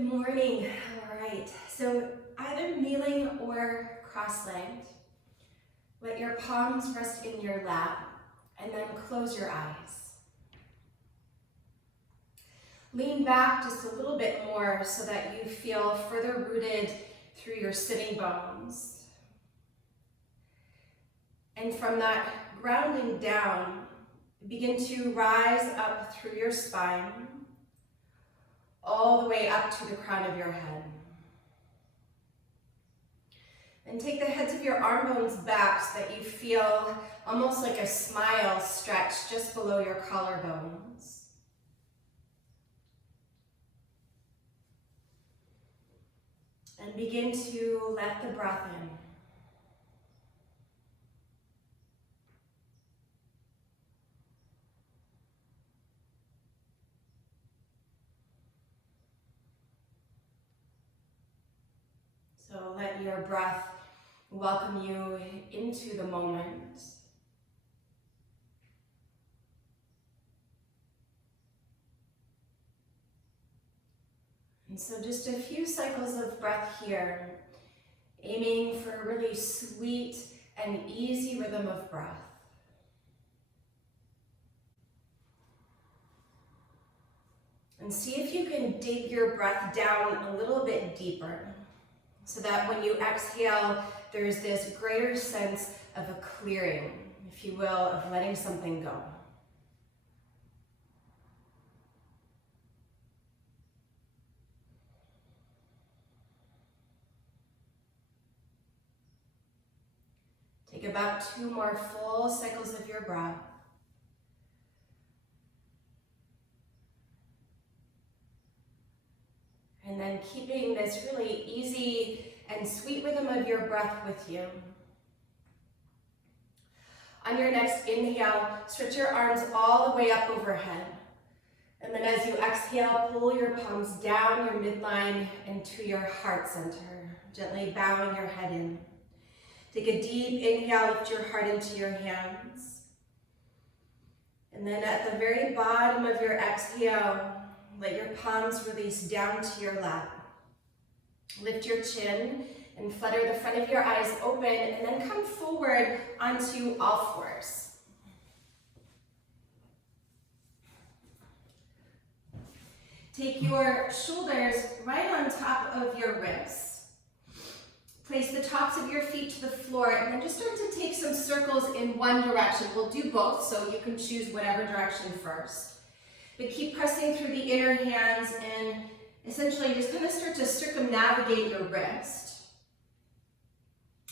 Good morning. All right, so either kneeling or cross-legged, let your palms rest in your lap and then close your eyes. Lean back just a little bit more so that you feel further rooted through your sitting bones. And from that grounding down, begin to rise up through your spine, all the way up to the crown of your head. And take the heads of your arm bones back so that you feel almost like a smile stretch just below your collarbones. And begin to let the breath in. So let your breath welcome you into the moment. And so just a few cycles of breath here, aiming for a really sweet and easy rhythm of breath. And see if you can dig your breath down a little bit deeper, so that when you exhale, there's this greater sense of a clearing, if you will, of letting something go. Take about 2 more full cycles of your breath. And then keeping this really easy and sweet rhythm of your breath with you. On your next inhale, stretch your arms all the way up overhead. And then as you exhale, pull your palms down your midline and to your heart center, gently bowing your head in. Take a deep inhale, lift your heart into your hands. And then at the very bottom of your exhale, let your palms release down to your lap. Lift your chin and flutter the front of your eyes open, and then come forward onto all fours. Take your shoulders right on top of your wrists. Place the tops of your feet to the floor, and then just start to take some circles in one direction. We'll do both, so you can choose whatever direction first. But keep pressing through the inner hands and essentially just kind of start to circumnavigate your wrist.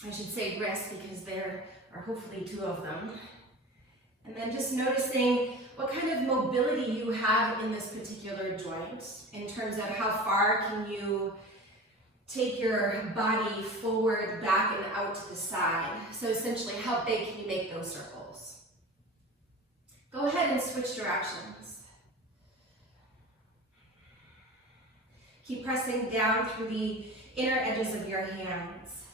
I should say wrist because there are hopefully 2 of them. And then just noticing what kind of mobility you have in this particular joint in terms of how far can you take your body forward, back, and out to the side. So essentially, how big can you make those circles? Go ahead and switch directions. Keep pressing down through the inner edges of your hands.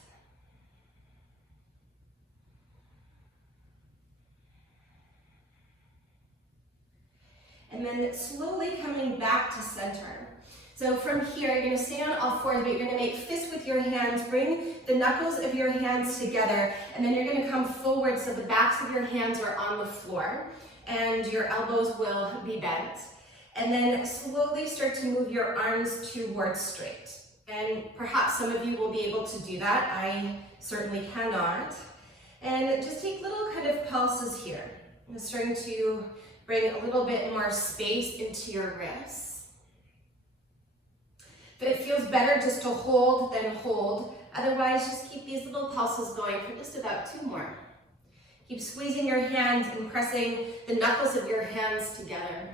And then slowly coming back to center. So from here, you're going to stay on all fours, but you're going to make fists with your hands. Bring the knuckles of your hands together, and then you're going to come forward so the backs of your hands are on the floor, and your elbows will be bent. And then slowly start to move your arms towards straight. And perhaps some of you will be able to do that. I certainly cannot. And just take little kind of pulses here. I'm starting to bring a little bit more space into your wrists. But it feels better just to hold than hold. Otherwise, just keep these little pulses going for just about 2 more. Keep squeezing your hands and pressing the knuckles of your hands together.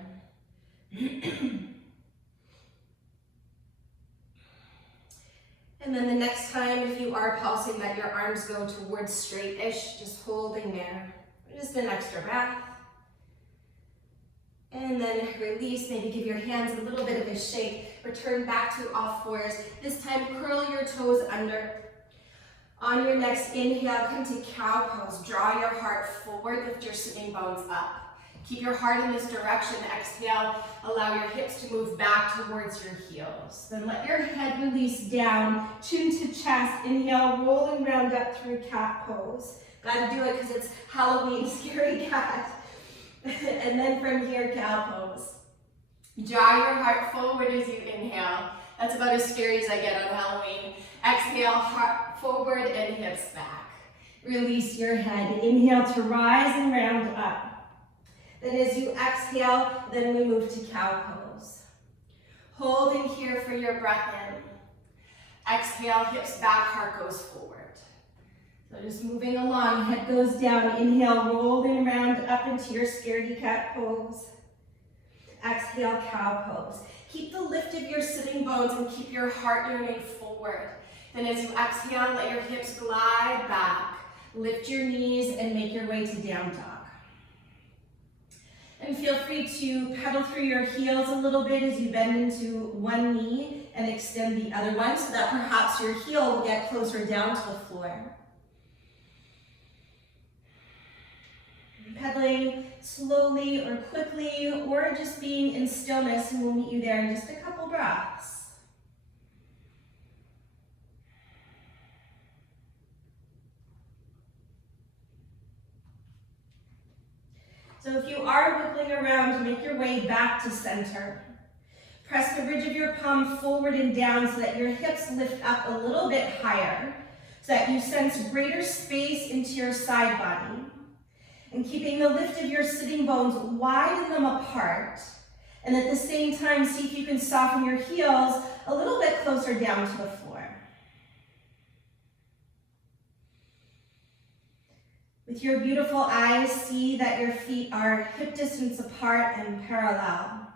And then the next time, if you are pulsing, let your arms go towards straight-ish, just holding there. Just an extra breath. And then release, maybe give your hands a little bit of a shake. Return back to all fours. This time, curl your toes under. On your next inhale, come to Cow Pose. Draw your heart forward, lift your sitting bones up. Keep your heart in this direction. Exhale, allow your hips to move back towards your heels. Then let your head release down, chin to chest. Inhale, roll and round up through cat pose. Gotta do it because it's Halloween, scary cat. And then from here, cow pose. Draw your heart forward as you inhale. That's about as scary as I get on Halloween. Exhale, heart forward and hips back. Release your head. Inhale to rise and round up. Then as you exhale, then we move to cow pose. Holding here for your breath in. Exhale, hips back, heart goes forward. So just moving along, head goes down. Inhale, roll and round up into your scaredy cat pose. Exhale, cow pose. Keep the lift of your sitting bones and keep your heart yearning forward. Then as you exhale, let your hips glide back. Lift your knees and make your way to down dog. And feel free to pedal through your heels a little bit as you bend into one knee and extend the other one so that perhaps your heel will get closer down to the floor. Pedaling slowly or quickly, or just being in stillness, and we'll meet you there in just a couple breaths. So if you are wiggling around, make your way back to center. Press the ridge of your palm forward and down so that your hips lift up a little bit higher, so that you sense greater space into your side body. And keeping the lift of your sitting bones, widen them apart. And at the same time, see if you can soften your heels a little bit closer down to the floor. With your beautiful eyes, see that your feet are hip distance apart and parallel.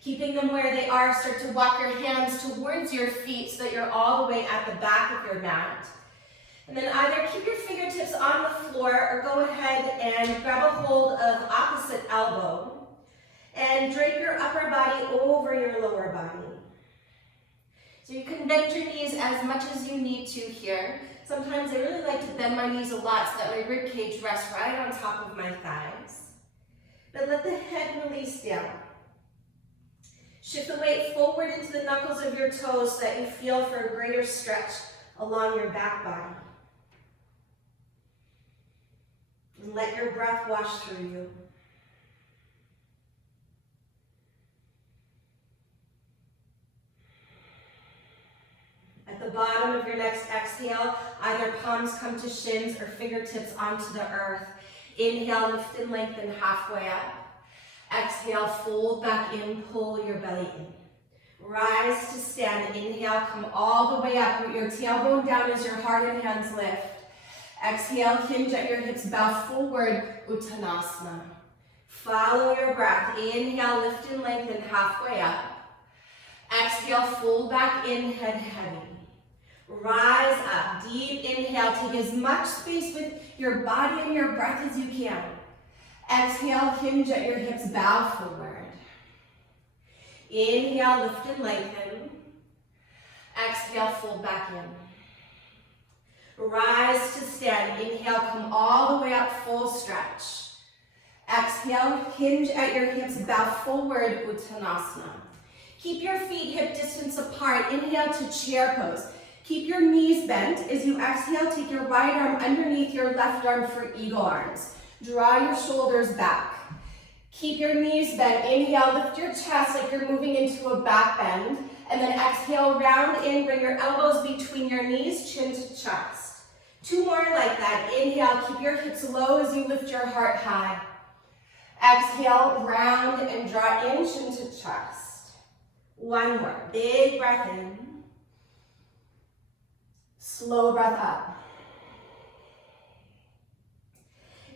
Keeping them where they are, start to walk your hands towards your feet so that you're all the way at the back of your mat. And then either keep your fingertips on the floor or go ahead and grab a hold of opposite elbow and drape your upper body over your lower body. So you can bend your knees as much as you need to here. Sometimes I really like to bend my knees a lot so that my rib cage rests right on top of my thighs. But let the head release down. Shift the weight forward into the knuckles of your toes so that you feel for a greater stretch along your back body. And let your breath wash through you. At the bottom of your next exhale, either palms come to shins or fingertips onto the earth. Inhale, lift and lengthen halfway up. Exhale, fold back in, pull your belly in. Rise to stand. Inhale, come all the way up. Root your tailbone down as your heart and hands lift. Exhale, hinge at your hips, bow forward, Uttanasana. Follow your breath. Inhale, lift and lengthen halfway up. Exhale, fold back in, head heavy. Rise up, deep inhale, take as much space with your body and your breath as you can. Exhale, hinge at your hips, bow forward. Inhale, lift and lengthen. Exhale, fold back in. Rise to stand. Inhale, come all the way up, full stretch. Exhale, hinge at your hips, bow forward, Uttanasana. Keep your feet hip distance apart. Inhale to chair pose. Keep your knees bent. As you exhale, take your right arm underneath your left arm for eagle arms. Draw your shoulders back. Keep your knees bent. Inhale, lift your chest like you're moving into a back bend. And then exhale, round in, bring your elbows between your knees, chin to chest. 2 more like that. Inhale, keep your hips low as you lift your heart high. Exhale, round and draw in, chin to chest. 1 more. Big breath in. Slow breath up.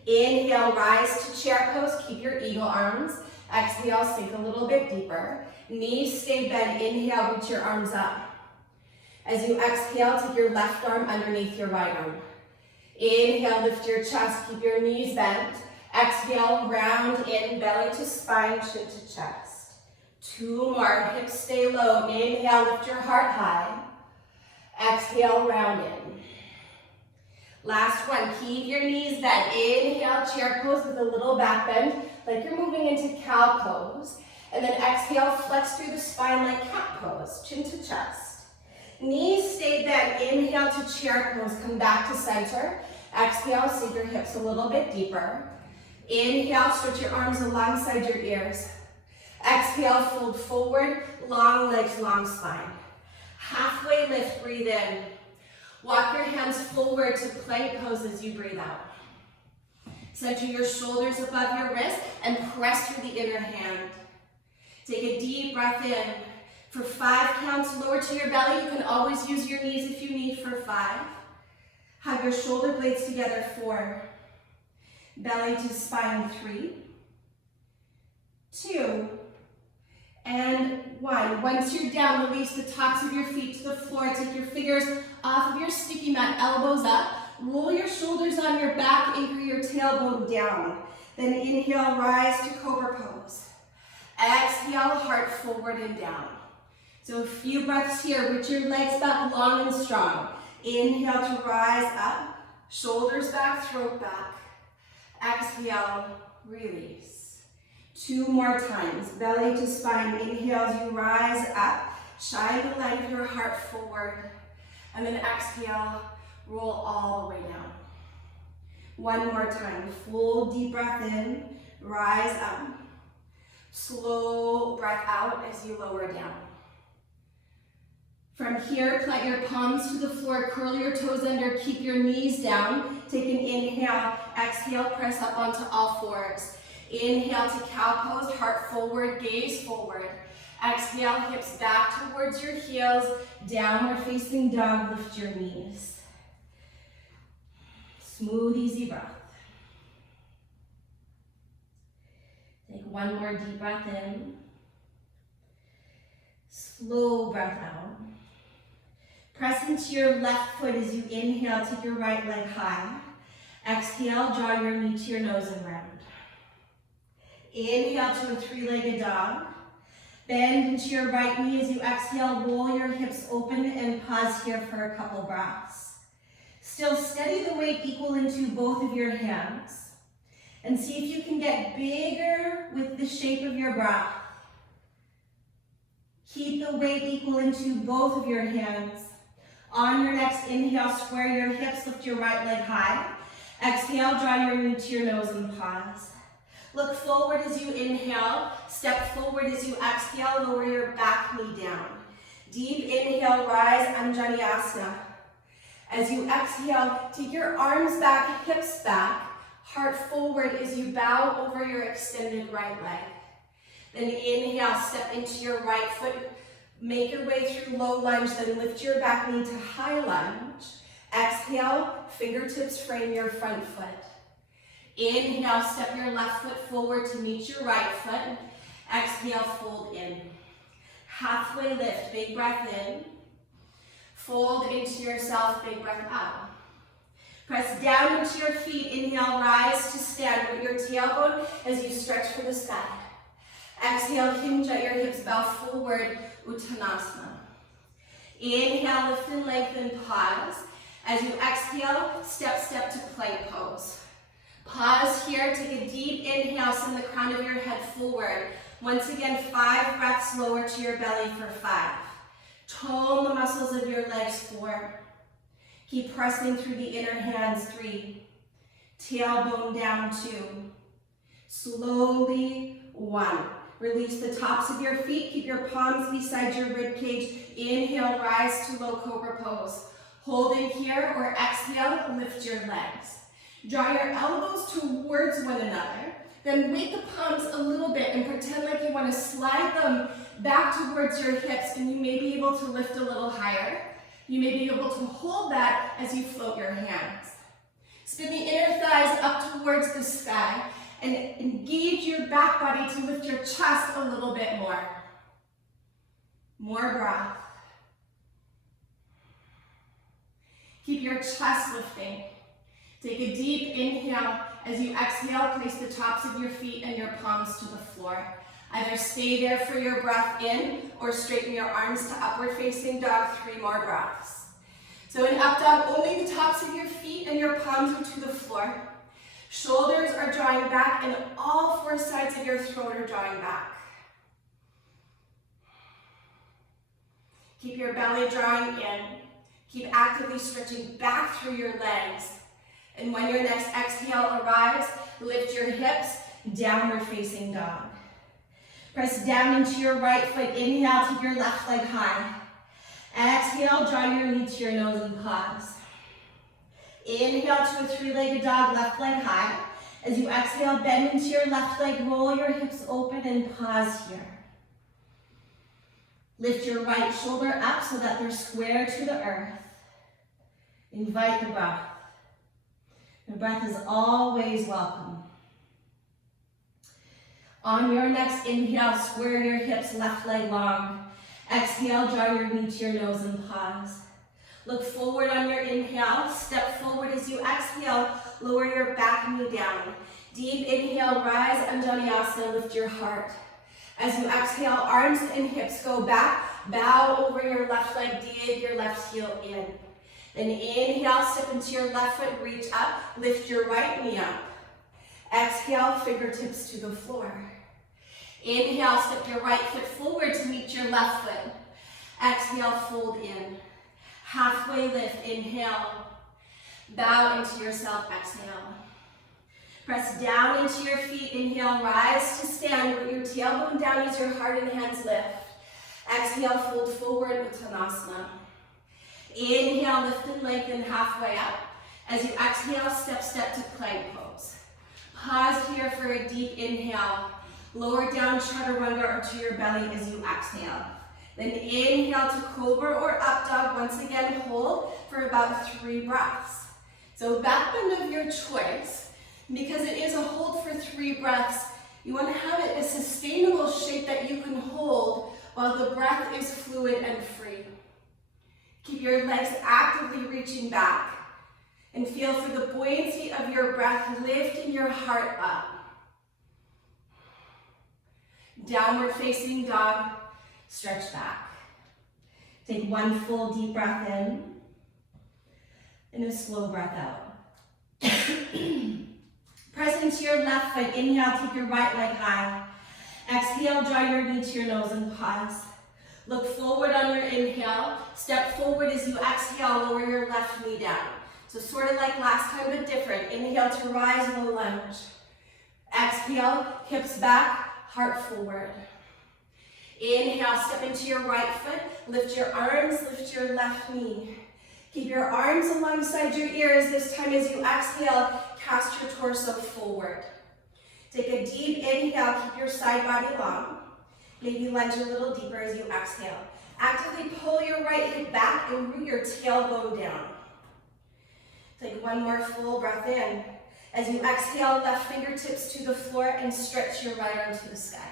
Inhale, rise to chair pose. Keep your eagle arms. Exhale, sink a little bit deeper. Knees stay bent. Inhale, reach your arms up. As you exhale, take your left arm underneath your right arm. Inhale, lift your chest. Keep your knees bent. Exhale, round in, belly to spine, chin to chest. 2 more. Hips stay low. Inhale, lift your heart high. Exhale, round in. Last one, keep your knees bent. Inhale, chair pose with a little back bend, like you're moving into cow pose. And then exhale, flex through the spine like cat pose, chin to chest. Knees stay bent. Inhale to chair pose, come back to center. Exhale, sink your hips a little bit deeper. Inhale, stretch your arms alongside your ears. Exhale, fold forward, long legs, long spine. Halfway lift, breathe in. Walk your hands forward to plank pose as you breathe out. Center your shoulders above your wrist and press through the inner hand. Take a deep breath in. For 5 counts, lower to your belly. You can always use your knees if you need for 5. Hug your shoulder blades together, 4. Belly to spine, 3, 2, and 1. Once you're down, release the tops of your feet to the floor. Take your fingers off of your sticky mat, elbows up. Roll your shoulders on your back, anchor your tailbone down. Then inhale, rise to Cobra Pose. Exhale, heart forward and down. So a few breaths here. Reach your legs back long and strong. Inhale to rise up. Shoulders back, throat back. Exhale, release. 2 more times. Belly to spine. Inhale as you rise up. Shine the light of your heart forward. And then exhale, roll all the way down. 1 more time. Full deep breath in. Rise up. Slow breath out as you lower down. From here, plant your palms to the floor, curl your toes under, keep your knees down. Take an inhale, exhale, press up onto all 4s. Inhale to cow pose, heart forward, gaze forward. Exhale, hips back towards your heels, downward facing dog, lift your knees. Smooth, easy breath. Take 1 more deep breath in. Slow breath out. Press into your left foot as you inhale, take your right leg high. Exhale, draw your knee to your nose and round. Inhale to a 3-legged dog. Bend into your right knee as you exhale, roll your hips open and pause here for a couple breaths. Still steady the weight equal into both of your hands. And see if you can get bigger with the shape of your breath. Keep the weight equal into both of your hands. On your next inhale, square your hips, lift your right leg high. Exhale, draw your knee to your nose and pause. Look forward as you inhale, step forward as you exhale, lower your back knee down. Deep inhale, rise, Anjaneyasana. As you exhale, take your arms back, hips back, heart forward as you bow over your extended right leg. Then inhale, step into your right foot. Make your way through low lunge, then lift your back knee to high lunge. Exhale, fingertips frame your front foot. Inhale, step your left foot forward to meet your right foot. Exhale, fold in. Halfway lift, big breath in. Fold into yourself, big breath out. Press down into your feet. Inhale, rise to stand with your tailbone as you stretch for the sky. Exhale, hinge at your hips, bow forward, Uttanasana. Inhale, lift and lengthen, pause. As you exhale, step to plank pose. Pause here, take a deep inhale, send the crown of your head forward. Once again, 5 breaths lower to your belly for 5. Tone the muscles of your legs, 4. Keep pressing through the inner hands, 3. Tailbone down, 2. Slowly, 1. Release the tops of your feet. Keep your palms beside your rib cage. Inhale, rise to low Cobra Pose. Holding here or exhale, lift your legs. Draw your elbows towards one another. Then weight the palms a little bit and pretend like you want to slide them back towards your hips, and you may be able to lift a little higher. You may be able to hold that as you float your hands. Spin the inner thighs up towards the sky and engage your back body to lift your chest a little bit more. More breath. Keep your chest lifting. Take a deep inhale. As you exhale, place the tops of your feet and your palms to the floor. Either stay there for your breath in or straighten your arms to upward facing dog. 3 more breaths. So in up dog, only the tops of your feet and your palms are to the floor. Shoulders are drawing back and all four sides of your throat are drawing back. Keep your belly drawing in. Keep actively stretching back through your legs. And when your next exhale arrives, lift your hips, downward facing dog. Press down into your right foot. Inhale, take your left leg high. Exhale, draw your knee to your nose and pause. Inhale to a three-legged dog, left leg high. As you exhale, bend into your left leg, roll your hips open and pause here. Lift your right shoulder up so that they're square to the earth. Invite the breath. The breath is always welcome. On your next inhale, square your hips, left leg long. Exhale, draw your knee to your nose and pause. Look forward on your inhale, step forward as you exhale, lower your back knee down. Deep inhale, rise, Anjaneyasana, lift your heart. As you exhale, arms and hips go back, bow over your left leg, dig your left heel in. Then inhale, step into your left foot, reach up, lift your right knee up. Exhale, fingertips to the floor. Inhale, step your right foot forward to meet your left foot. Exhale, fold in. Halfway lift, inhale. Bow into yourself, exhale. Press down into your feet, inhale, rise to stand with your tailbone down as your heart and hands lift. Exhale, fold forward, Uttanasana. Inhale, lift and lengthen halfway up. As you exhale, step to plank pose. Pause here for a deep inhale. Lower down chaturanga or to your belly as you exhale. Then inhale to cobra or up dog. Once again, hold for about 3 breaths. So back bend of your choice. Because it is a hold for 3 breaths, you want to have it a sustainable shape that you can hold while the breath is fluid and free. Keep your legs actively reaching back and feel for the buoyancy of your breath, lifting your heart up. Downward facing dog, stretch back. Take 1 full deep breath in and a slow breath out. Press into your left foot. Inhale, take your right leg high. Exhale, draw your knee to your nose and pause. Look forward on your inhale. Step forward as you exhale, lower your left knee down. So sort of like last time, but different. Inhale to rise, low lunge. Exhale, hips back, heart forward. Inhale, step into your right foot. Lift your arms, lift your left knee. Keep your arms alongside your ears. This time as you exhale, cast your torso forward. Take a deep inhale, keep your side body long. Maybe lunge a little deeper as you exhale. Actively pull your right hip back and root your tailbone down. Take 1 more full breath in. As you exhale, left fingertips to the floor and stretch your right arm to the sky.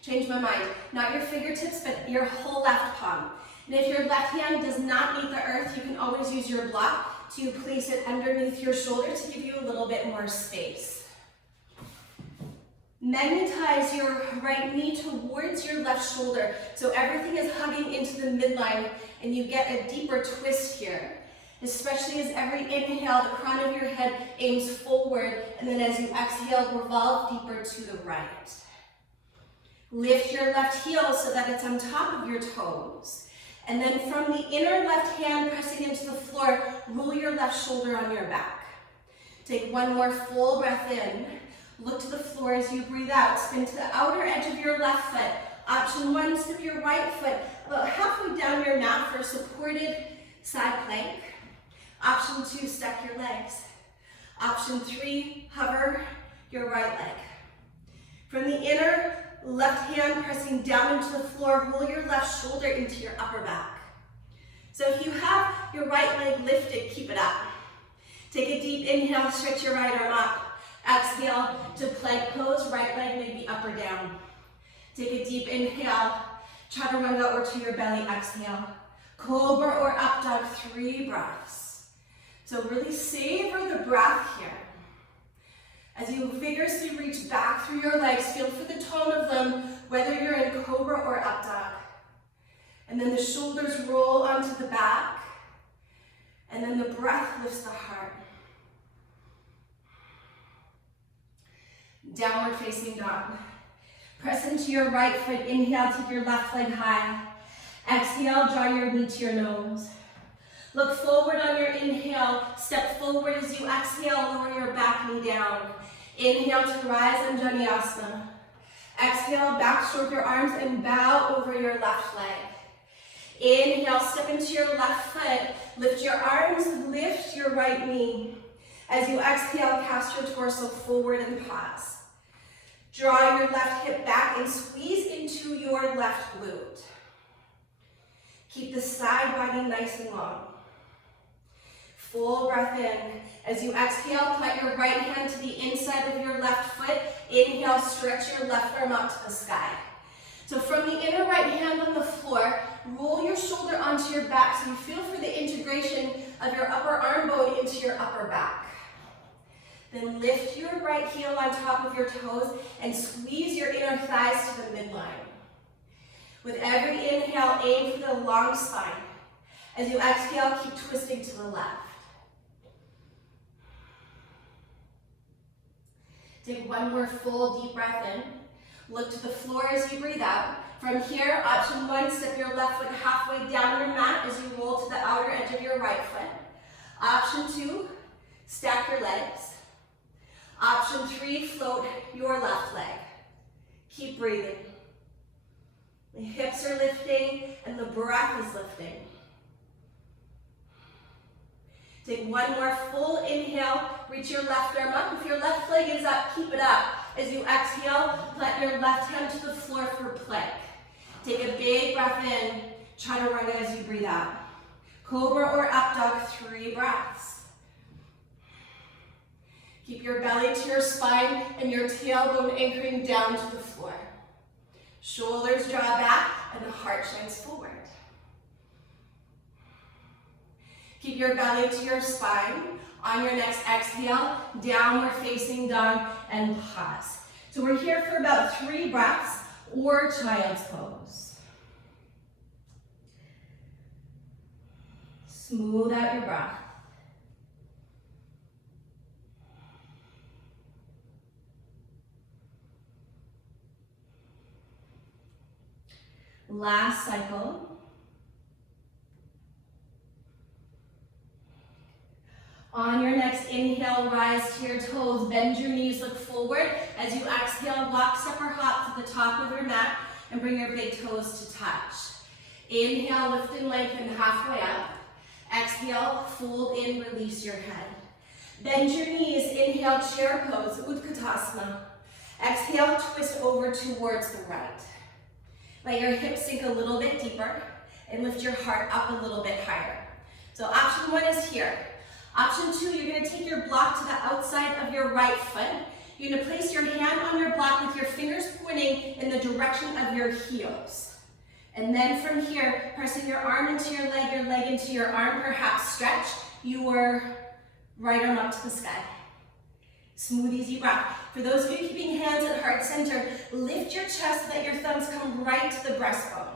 Change my mind. Not your fingertips, but your whole left palm. And if your left hand does not meet the earth, you can always use your block to place it underneath your shoulder to give you a little bit more space. Magnetize your right knee towards your left shoulder so everything is hugging into the midline and you get a deeper twist here. Especially as every inhale, the crown of your head aims forward, and then as you exhale, revolve deeper to the right. Lift your left heel so that it's on top of your toes. And then from the inner left hand pressing into the floor, roll your left shoulder on your back. Take 1 more full breath in. Look to the floor as you breathe out. Spin to the outer edge of your left foot. Option 1, step your right foot about halfway down your mat for a supported side plank. Option 2, stack your legs. Option 3, hover your right leg. From the inner left hand pressing down into the floor, roll your left shoulder into your upper back. So if you have your right leg lifted, keep it up. Take a deep inhale, stretch your right arm up. Exhale to plank pose, right leg may be up or down. Take a deep inhale, chaturanga or to your belly, exhale. Cobra or up dog, 3 breaths. So really savor the breath here. As you vigorously reach back through your legs, feel for the tone of them, whether you're in cobra or up dog. And then the shoulders roll onto the back. And then the breath lifts the heart. Downward facing dog. Press into your right foot. Inhale, take your left leg high. Exhale, draw your knee to your nose. Look forward on your inhale. Step forward as you exhale, lower your back knee down. Inhale to rise, Anjaneyasana. Exhale, back stroke your arms and bow over your left leg. Inhale, step into your left foot. Lift your arms, lift your right knee. As you exhale, cast your torso forward and pause. Draw your left hip back and squeeze into your left glute. Keep the side body nice and long. Full breath in. As you exhale, plant your right hand to the inside of your left foot. Inhale, stretch your left arm up to the sky. So from the inner right hand on the floor, roll your shoulder onto your back so you feel for the integration of your upper arm bone into your upper back. Then lift your right heel on top of your toes and squeeze your inner thighs to the midline. With every inhale, aim for the long spine. As you exhale, keep twisting to the left. Take one more full deep breath in. Look to the floor as you breathe out. From here, option 1, step your left foot halfway down your mat as you roll to the outer edge of your right foot. Option 2, stack your legs. Option 3, float your left leg. Keep breathing. The hips are lifting and the breath is lifting. Take one more full inhale, reach your left arm up. If your left leg is up, keep it up. As you exhale, plant your left hand to the floor for plank. Take a big breath in, try to run it as you breathe out. Cobra or up dog, 3 breaths. Keep your belly to your spine and your tailbone anchoring down to the floor. Shoulders draw back and the heart shines forward. Keep your belly to your spine. On your next exhale, downward facing dog and pause. So we're here for about 3 breaths or child's pose. Smooth out your breath. Last cycle. On your next inhale, rise to your toes, bend your knees, look forward. As you exhale, walk, step, or hop to the top of your mat and bring your big toes to touch. Inhale, lift and lengthen halfway up. Exhale, fold in, release your head. Bend your knees, inhale, chair pose, Utkatasana. Exhale, twist over towards the right. Let your hips sink a little bit deeper and lift your heart up a little bit higher. So option 1 is here. Option 2, you're going to take your block to the outside of your right foot. You're going to place your hand on your block with your fingers pointing in the direction of your heels. And then from here, pressing your arm into your leg into your arm, perhaps stretch your right arm up to the sky. Smooth, easy breath. For those of you keeping hands at heart center, lift your chest so that your thumbs come right to the breastbone.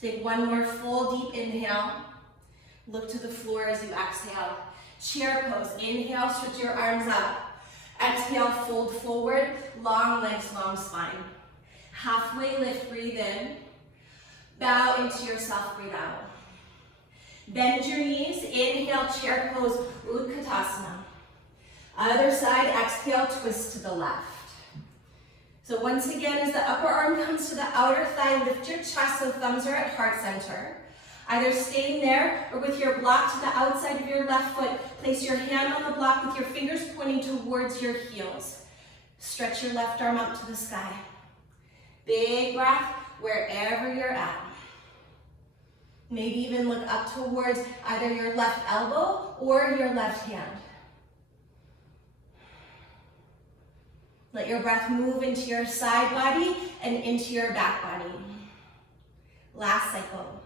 Take one more full deep inhale. Look to the floor as you exhale. Chair pose. Inhale, stretch your arms up. Exhale, fold forward. Long legs, long spine. Halfway lift, breathe in. Bow into yourself, breathe out. Bend your knees. Inhale, chair pose, Utkatasana. Other side, exhale, twist to the left. So once again, as the upper arm comes to the outer thigh, lift your chest so thumbs are at heart center. Either staying there or with your block to the outside of your left foot, place your hand on the block with your fingers pointing towards your heels. Stretch your left arm up to the sky. Big breath wherever you're at. Maybe even look up towards either your left elbow or your left hand. Let your breath move into your side body and into your back body. Last cycle.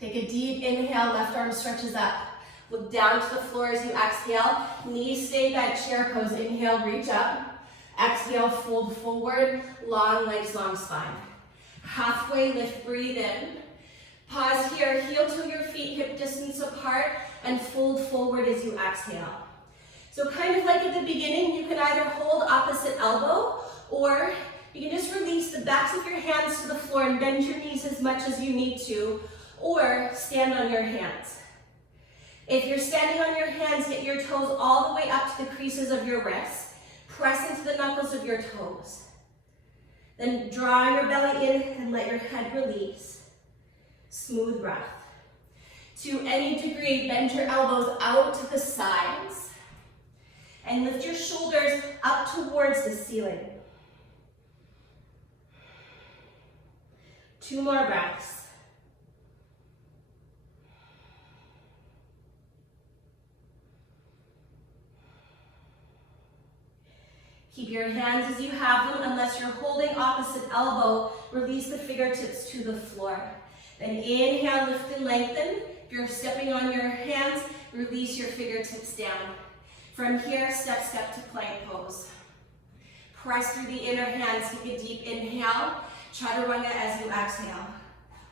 Take a deep inhale, left arm stretches up. Look down to the floor as you exhale. Knees stay bent, chair pose. Inhale, reach up. Exhale, fold forward. Long legs, long spine. Halfway lift, breathe in. Pause here, heel to your feet, hip distance apart, and fold forward as you exhale. So kind of like at the beginning, you can either hold opposite elbow, or you can just release the backs of your hands to the floor and bend your knees as much as you need to, or stand on your hands. If you're standing on your hands, get your toes all the way up to the creases of your wrists. Press into the knuckles of your toes. Then draw your belly in and let your head release. Smooth breath. To any degree, bend your elbows out to the sides and lift your shoulders up towards the ceiling. 2 more breaths. Keep your hands as you have them. Unless you're holding opposite elbow, release the fingertips to the floor. Then inhale, lift and lengthen. If you're stepping on your hands, release your fingertips down. From here, step, step to plank pose. Press through the inner hands. Take a deep inhale. Chaturanga as you exhale.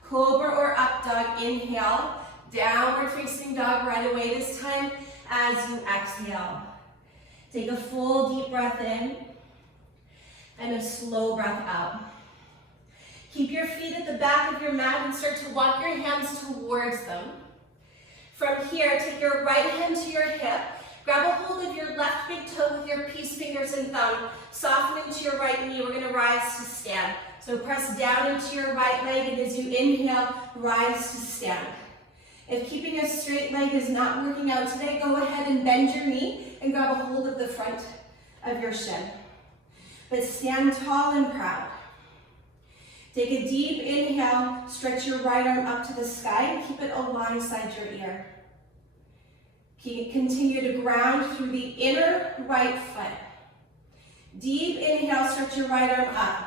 Cobra or up dog, inhale. Downward facing dog right away this time as you exhale. Take a full deep breath in and a slow breath out. Keep your feet at the back of your mat and start to walk your hands towards them. From here, take your right hand to your hip. Grab a hold of your left big toe with your peace fingers and thumb. Soften into your right knee. We're going to rise to stand. So press down into your right leg, and as you inhale, rise to stand. If keeping a straight leg is not working out today, go ahead and bend your knee and grab a hold of the front of your shin. But stand tall and proud. Take a deep inhale, stretch your right arm up to the sky and keep it alongside your ear. Continue to ground through the inner right foot. Deep inhale, stretch your right arm up.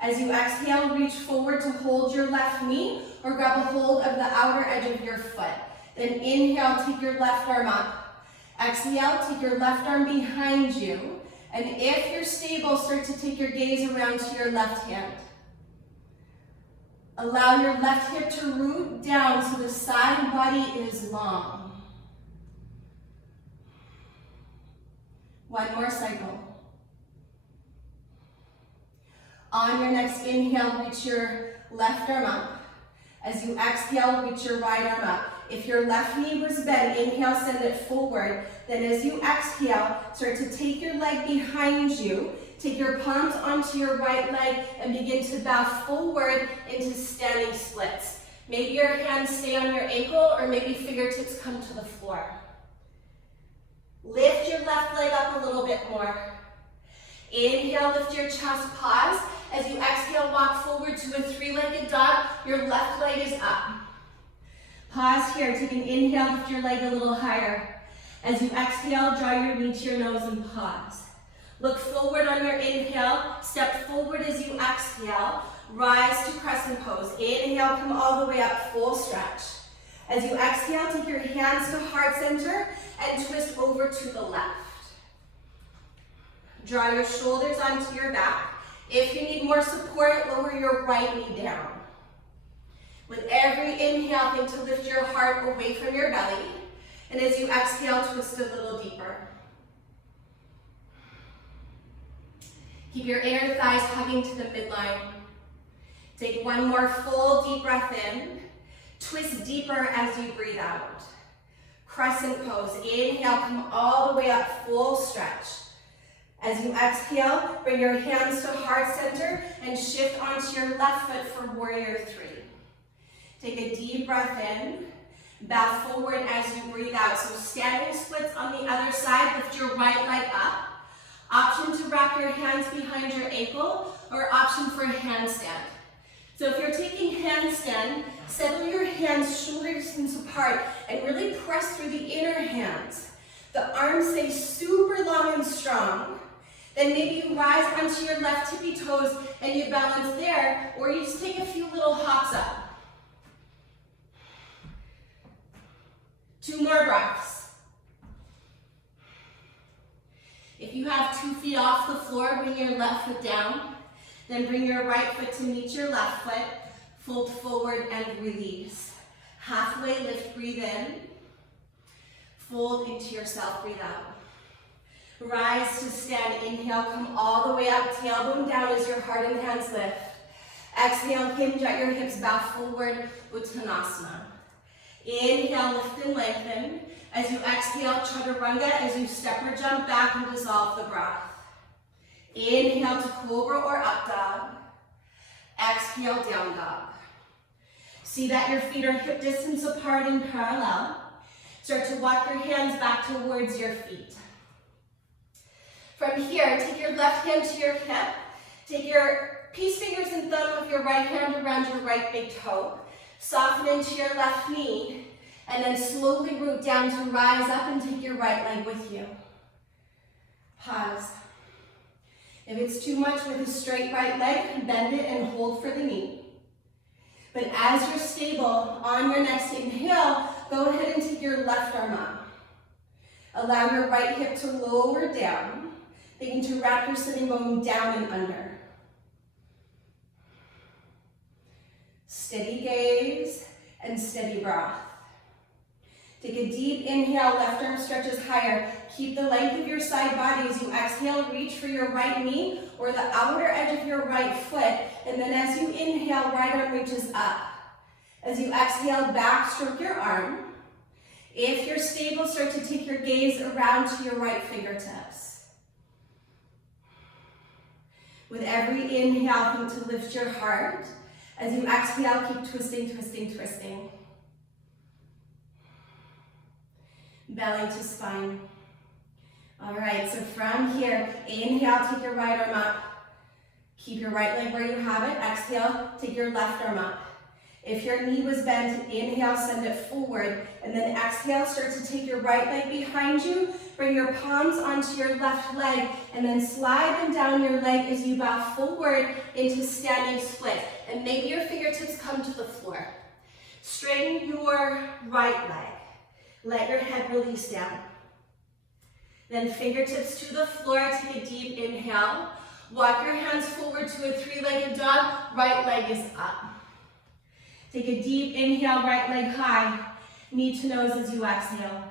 As you exhale, reach forward to hold your left knee or grab a hold of the outer edge of your foot. Then inhale, take your left arm up. Exhale, take your left arm behind you. And if you're stable, start to take your gaze around to your left hand. Allow your left hip to root down so the side body is long. 1 more cycle. On your next inhale, reach your left arm up. As you exhale, reach your right arm up. If your left knee was bent, inhale, send it forward. Then as you exhale, start to take your leg behind you. Take your palms onto your right leg and begin to bow forward into standing splits. Maybe your hands stay on your ankle or maybe fingertips come to the floor. Lift your left leg up a little bit more. Inhale, lift your chest, pause. As you exhale, walk forward to a 3-legged dog. Your left leg is up. Pause here, take an inhale, lift your leg a little higher. As you exhale, draw your knee to your nose and pause. Look forward on your inhale, step forward as you exhale. Rise to Crescent Pose. Inhale, come all the way up, full stretch. As you exhale, take your hands to heart center and twist over to the left. Draw your shoulders onto your back. If you need more support, lower your right knee down. With every inhale, think to lift your heart away from your belly. And as you exhale, twist a little deeper. Keep your inner thighs hugging to the midline. Take 1 more full deep breath in. Twist deeper as you breathe out. Crescent Pose. Inhale, come all the way up, full stretch. As you exhale, bring your hands to heart center and shift onto your left foot for Warrior 3. Take a deep breath in. Bow forward as you breathe out. So standing splits on the other side. Lift your right leg up. Option to wrap your hands behind your ankle or option for handstand. So if you're taking handstand, settle your hands shoulder distance apart and really press through the inner hands. The arms stay super long and strong. Then maybe you rise onto your left tippy toes and you balance there, or you just take a few little hops up. 2 more breaths. If you have 2 feet off the floor, bring your left foot down. Then bring your right foot to meet your left foot. Fold forward and release. Halfway lift, breathe in. Fold into yourself, breathe out. Rise to stand, inhale, come all the way up, tailbone down as your heart and hands lift. Exhale, hinge at your hips, bow forward, Uttanasana. Inhale, lift and lengthen. As you exhale, chaturanga, as you step or jump back and dissolve the breath. Inhale to cobra or up dog. Exhale, down dog. See that your feet are hip distance apart in parallel. Start to walk your hands back towards your feet. From here, take your left hand to your hip. Take your peace fingers and thumb of your right hand around your right big toe. Soften into your left knee. And then slowly root down to rise up and take your right leg with you. Pause. If it's too much with a straight right leg, bend it and hold for the knee. But as you're stable on your next inhale, go ahead and take your left arm up. Allow your right hip to lower down. Begin to wrap your sitting bone down and under. Steady gaze and steady breath. Take a deep inhale, left arm stretches higher. Keep the length of your side body as you exhale, reach for your right knee or the outer edge of your right foot. And then as you inhale, right arm reaches up. As you exhale, back stroke your arm. If you're stable, start to take your gaze around to your right fingertips. With every inhale, think to lift your heart. As you exhale, keep twisting, twisting, twisting. Belly to spine. All right, so from here, inhale, take your right arm up. Keep your right leg where you have it. Exhale, take your left arm up. If your knee was bent, inhale, send it forward. And then exhale, start to take your right leg behind you. Bring your palms onto your left leg. And then slide them down your leg as you bow forward into standing split. And maybe your fingertips come to the floor. Straighten your right leg. Let your head release down. Then fingertips to the floor, take a deep inhale. Walk your hands forward to a three-legged dog, right leg is up. Take a deep inhale, right leg high, knee to nose as you exhale.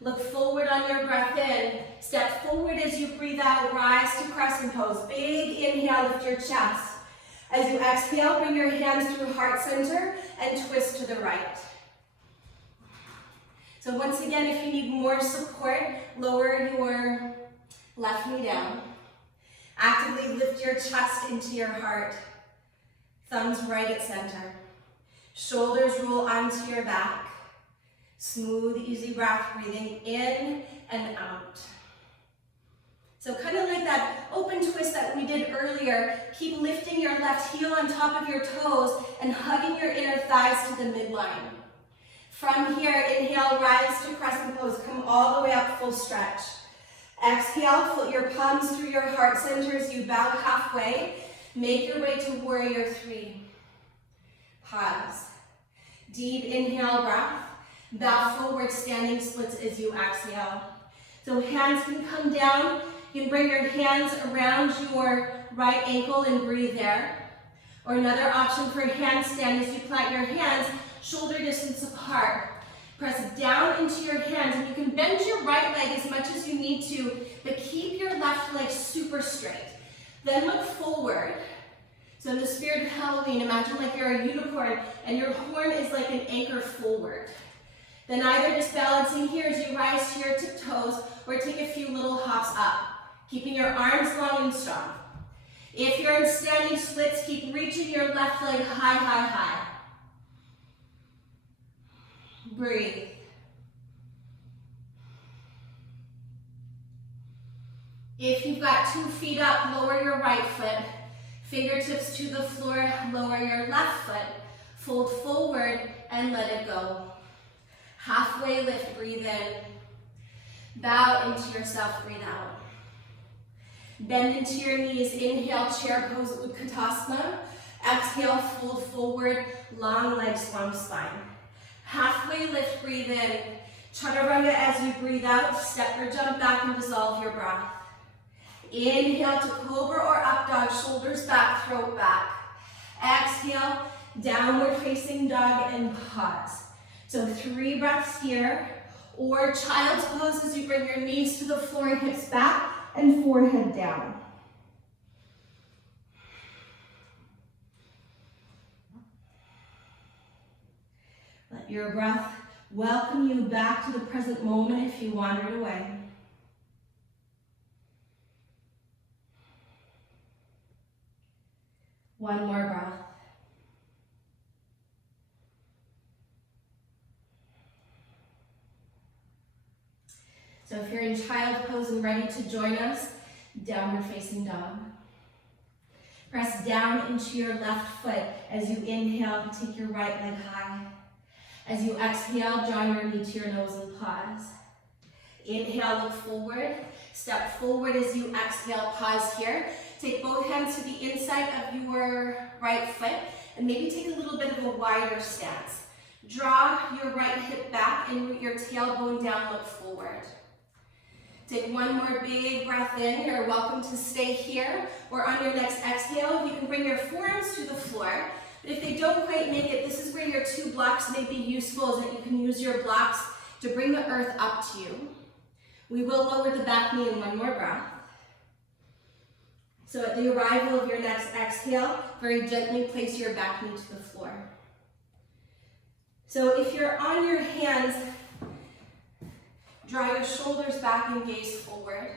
Look forward on your breath in. Step forward as you breathe out, rise to Crescent Pose. Big inhale, lift your chest. As you exhale, bring your hands through heart center and twist to the right. So once again, if you need more support, lower your left knee down. Actively lift your chest into your heart. Thumbs right at center. Shoulders roll onto your back. Smooth, easy breath, breathing in and out. So kind of like that open twist that we did earlier, keep lifting your left heel on top of your toes and hugging your inner thighs to the midline. From here, inhale, rise to Crescent Pose. Come all the way up, full stretch. Exhale, float your palms through your heart center as you bow halfway. Make your way to Warrior 3. Pause. Deep inhale, breath. Bow forward, standing splits as you exhale. So hands can come down. You can bring your hands around your right ankle and breathe there. Or another option for a handstand is you plant your hands shoulder distance apart. Press down into your hands, and you can bend your right leg as much as you need to, but keep your left leg super straight. Then look forward. So in the spirit of Halloween, imagine like you're a unicorn and your horn is like an anchor forward. Then either just balancing here as you rise to your tiptoes or take a few little hops up, keeping your arms long and strong. If you're in standing splits, keep reaching your left leg high, high, high. Breathe. If you've got 2 feet up, lower your right foot. Fingertips to the floor, lower your left foot. Fold forward and let it go. Halfway lift, breathe in. Bow into yourself, breathe out. Bend into your knees, inhale, chair pose, Utkatasana. Exhale, fold forward, long legs, long spine. Halfway lift, breathe in. Chaturanga as you breathe out, step or jump back and dissolve your breath. Inhale to Cobra or Up Dog dog, shoulders back, throat back. Exhale, downward facing dog and pause. So 3 breaths here, or child's pose as you bring your knees to the floor and hips back and forehead down. Let your breath welcome you back to the present moment if you wandered away. One more breath. So if you're in child pose and ready to join us, downward facing dog. Press down into your left foot as you inhale to take your right leg high. As you exhale, draw your knee to your nose and pause. Inhale, look forward. Step forward as you exhale, pause here. Take both hands to the inside of your right foot and maybe take a little bit of a wider stance. Draw your right hip back and root your tailbone down, look forward. Take one more big breath in. You're welcome to stay here, or on your next exhale, you can bring your forearms to the floor. But if they don't quite make it, this is where your 2 blocks may be useful, is that you can use your blocks to bring the earth up to you. We will lower the back knee in one more breath. So at the arrival of your next exhale, very gently place your back knee to the floor. So if you're on your hands, draw your shoulders back and gaze forward.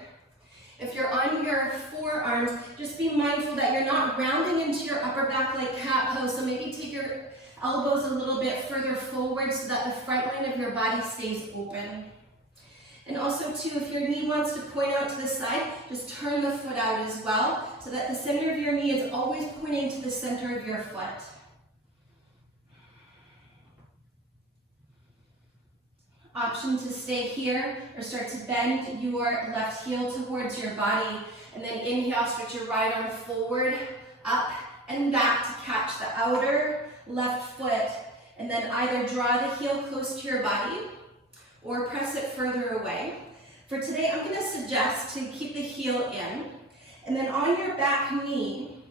If you're on your forearms, just be mindful that you're not rounding into your upper back like cat pose, so maybe take your elbows a little bit further forward so that the front line of your body stays open. And also too, if your knee wants to point out to the side, just turn the foot out as well, so that the center of your knee is always pointing to the center of your foot. Option to stay here or start to bend your left heel towards your body, and then inhale, stretch your right arm forward, up and back to catch the outer left foot, and then either draw the heel close to your body or press it further away. For today, I'm going to suggest to keep the heel in, and then on your back knee,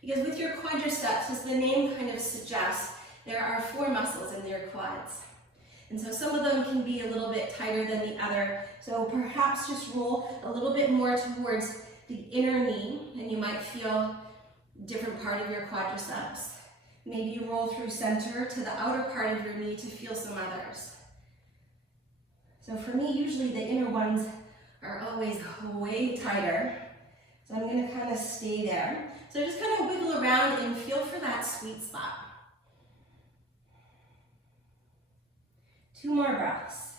because with your quadriceps, as the name kind of suggests, there are 4 muscles in your quads. And so some of them can be a little bit tighter than the other. So perhaps just roll a little bit more towards the inner knee, and you might feel a different part of your quadriceps. Maybe you roll through center to the outer part of your knee to feel some others. So for me, usually the inner ones are always way tighter. So I'm going to kind of stay there. So just kind of wiggle around and feel for that sweet spot. 2 more breaths.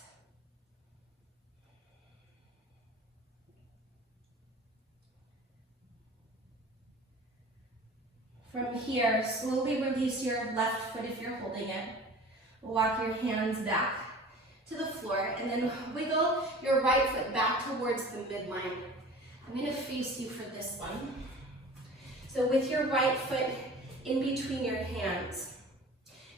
From here, slowly release your left foot if you're holding it. Walk your hands back to the floor, and then wiggle your right foot back towards the midline. I'm going to face you for this one. So with your right foot in between your hands,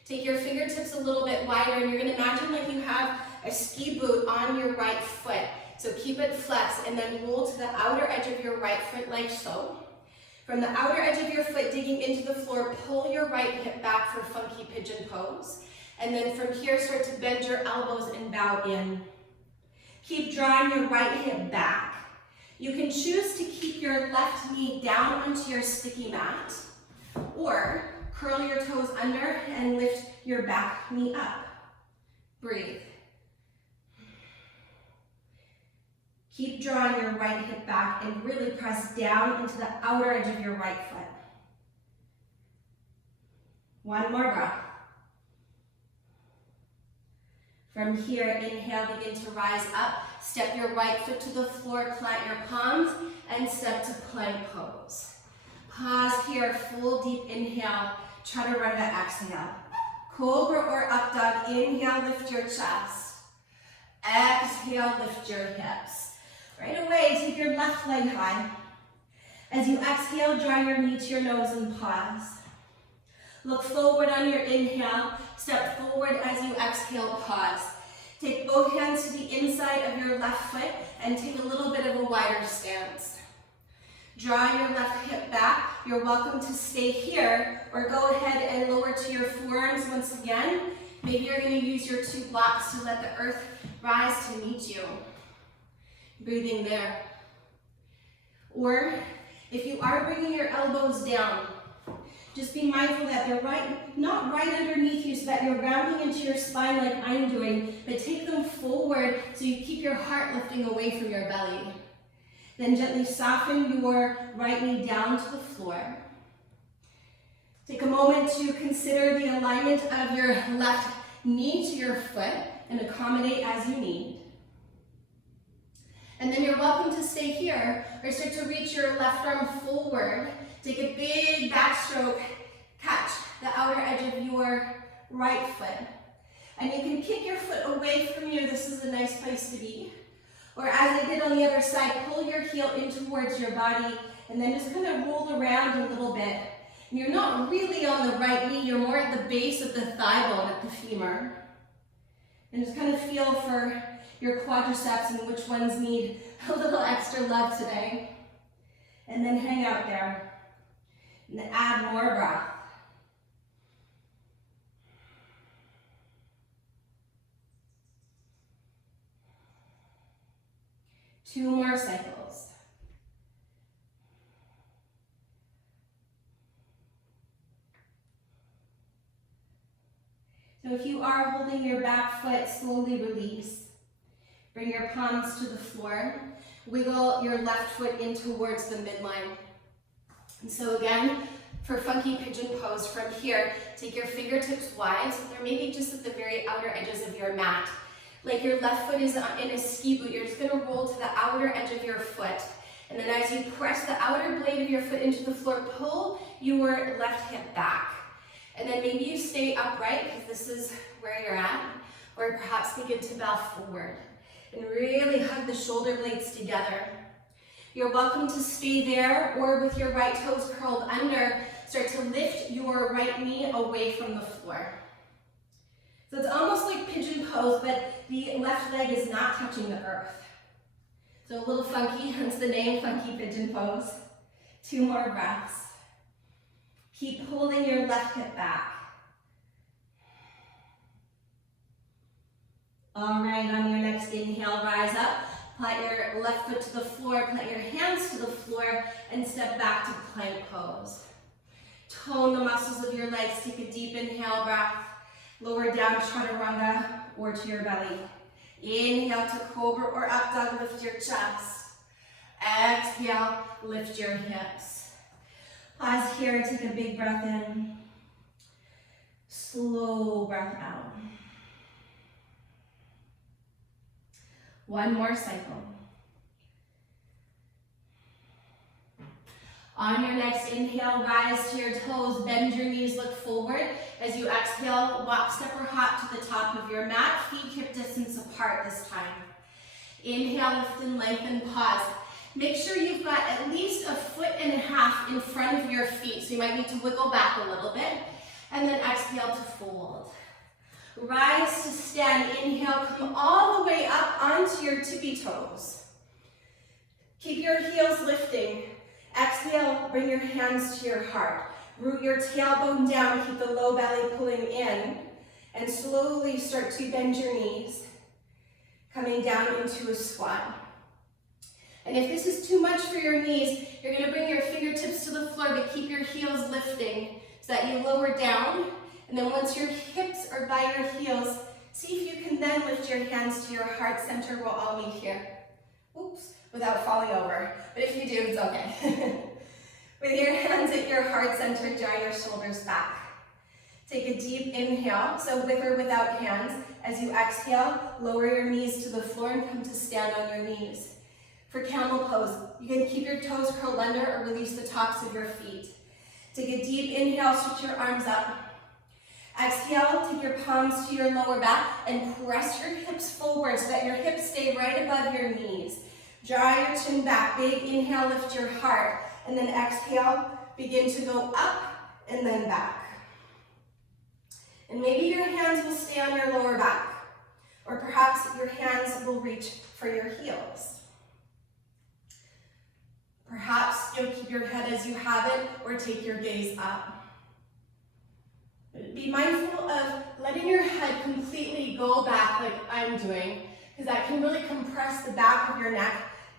take your fingertips a little bit wider, and you're going to imagine like you have a ski boot on your right foot. So keep it flexed, and then roll to the outer edge of your right foot like so. From the outer edge of your foot digging into the floor, pull your right hip back for funky pigeon pose. And then from here, start to bend your elbows and bow in. Keep drawing your right hip back. You can choose to keep your left knee down onto your sticky mat, or curl your toes under and lift your back knee up. Breathe. Keep drawing your right hip back and really press down into the outer edge of your right foot. 1 more breath. From here, inhale, begin to rise up. Step your right foot to the floor, plant your palms, and step to plank pose. Pause here, full deep inhale, chaturanga exhale. Cobra or up dog, inhale, lift your chest. Exhale, lift your hips. Right away, take your left leg high. As you exhale, draw your knee to your nose and pause. Look forward on your inhale, step forward as you exhale, pause. Take both hands to the inside of your left foot and take a little bit of a wider stance. Draw your left hip back, you're welcome to stay here or go ahead and lower to your forearms once again. Maybe you're going to use your 2 blocks to let the earth rise to meet you. Breathing there. Or if you are bringing your elbows down, just be mindful that they're not right underneath you so that you're rounding into your spine like I'm doing, but take them forward so you keep your heart lifting away from your belly. Then gently soften your right knee down to the floor. Take a moment to consider the alignment of your left knee to your foot and accommodate as you need. And then you're welcome to stay here or start to reach your left arm forward. Take a big backstroke, catch the outer edge of your right foot. And you can kick your foot away from you. This is a nice place to be. Or as I did on the other side, pull your heel in towards your body and then just kind of roll around a little bit. And you're not really on the right knee, you're more at the base of the thigh bone, at the femur. And just kind of feel for your quadriceps and which ones need a little extra love today. And then hang out there. And add more breath. Two more cycles. So if you are holding your back foot, slowly release. Bring your palms to the floor. Wiggle your left foot in towards the midline. And so again, for funky pigeon pose, from here, take your fingertips wide, so they're maybe just at the very outer edges of your mat. Like your left foot is in a ski boot, you're just gonna roll to the outer edge of your foot. And then as you press the outer blade of your foot into the floor, pull your left hip back. And then maybe you stay upright, because this is where you're at, or perhaps begin to bow forward. And really hug the shoulder blades together. You're welcome to stay there, or with your right toes curled under, start to lift your right knee away from the floor. So it's almost like pigeon pose, but the left leg is not touching the earth. So a little funky, hence the name, funky pigeon pose. 2 more breaths. Keep holding your left hip back. All right, on your next inhale, rise up. Plant your left foot to the floor, plant your hands to the floor, and step back to plank pose. Tone the muscles of your legs. Take a deep inhale breath. Lower down, chaturanga, or to your belly. Inhale to cobra or up dog, lift your chest. Exhale, lift your hips. Pause here, take a big breath in. Slow breath out. 1 more cycle. On your next inhale, rise to your toes, bend your knees, look forward. As you exhale, walk, step, or hop to the top of your mat, feet hip distance apart this time. Inhale, lift and lengthen, pause. Make sure you've got at least 1.5 feet in front of your feet, so you might need to wiggle back a little bit. And then exhale to fold. Rise to stand, inhale, come all the way up onto your tippy toes. Keep your heels lifting. Exhale, bring your hands to your heart. Root your tailbone down, keep the low belly pulling in, and slowly start to bend your knees, coming down into a squat. And if this is too much for your knees, you're gonna bring your fingertips to the floor, but keep your heels lifting so that you lower down. And then once your hips are by your heels, see if you can then lift your hands to your heart center. We'll all meet here. Oops, without falling over. But if you do, it's okay. With your hands at your heart center, draw your shoulders back. Take a deep inhale, so with or without hands. As you exhale, lower your knees to the floor and come to stand on your knees. For camel pose, you can keep your toes curled under or release the tops of your feet. Take a deep inhale, switch your arms up. Exhale, take your palms to your lower back and press your hips forward so that your hips stay right above your knees. Draw your chin back, big inhale, lift your heart. And then exhale, begin to go up and then back. And maybe your hands will stay on your lower back, or perhaps your hands will reach for your heels. Perhaps you'll keep your head as you have it or take your gaze up. Be mindful of letting your head completely go back like I'm doing, because that can really compress the back of your neck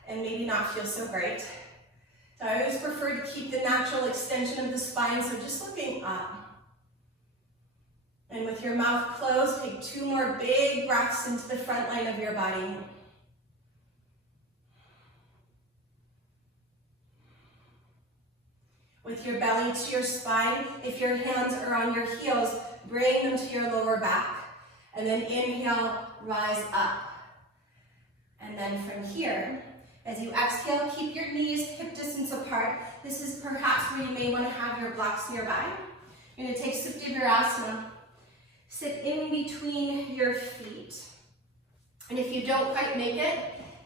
and maybe not feel so great. So I always prefer to keep the natural extension of the spine, so just looking up. And with your mouth closed, take 2 more big breaths into the front line of your body. With your belly to your spine, if your hands are on your heels, bring them to your lower back. And then inhale, rise up. And then from here, as you exhale, keep your knees hip distance apart. This is perhaps where you may want to have your blocks nearby. You're going to take Supta Virasana. Sit in between your feet. And if you don't quite make it,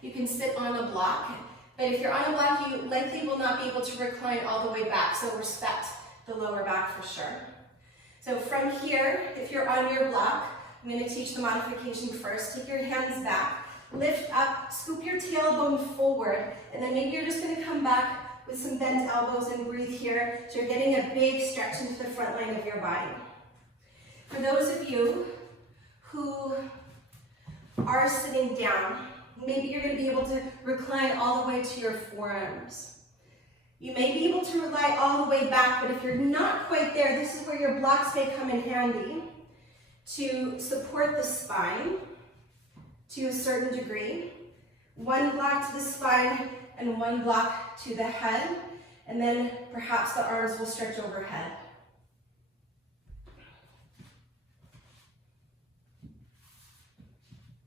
you can sit on a block. But if you're on a block, you likely will not be able to recline all the way back, so respect the lower back for sure. So from here, if you're on your block, I'm going to teach the modification first. Take your hands back, lift up, scoop your tailbone forward, and then maybe you're just going to come back with some bent elbows and breathe here, so you're getting a big stretch into the front line of your body. For those of you who are sitting down, maybe you're going to be able to recline all the way to your forearms. You may be able to rely all the way back, but if you're not quite there, this is where your blocks may come in handy to support the spine to a certain degree. 1 block to the spine and 1 block to the head, and then perhaps the arms will stretch overhead.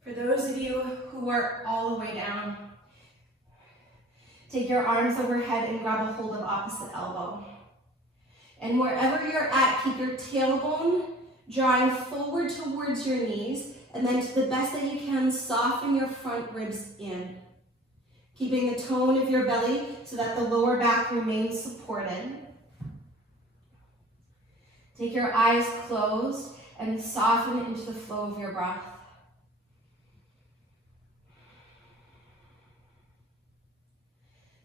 For those of you who are all the way down, take your arms overhead and grab a hold of opposite elbow. And wherever you're at, keep your tailbone drawing forward towards your knees, and then to the best that you can, soften your front ribs in. Keeping the tone of your belly so that the lower back remains supported. Take your eyes closed and soften into the flow of your breath.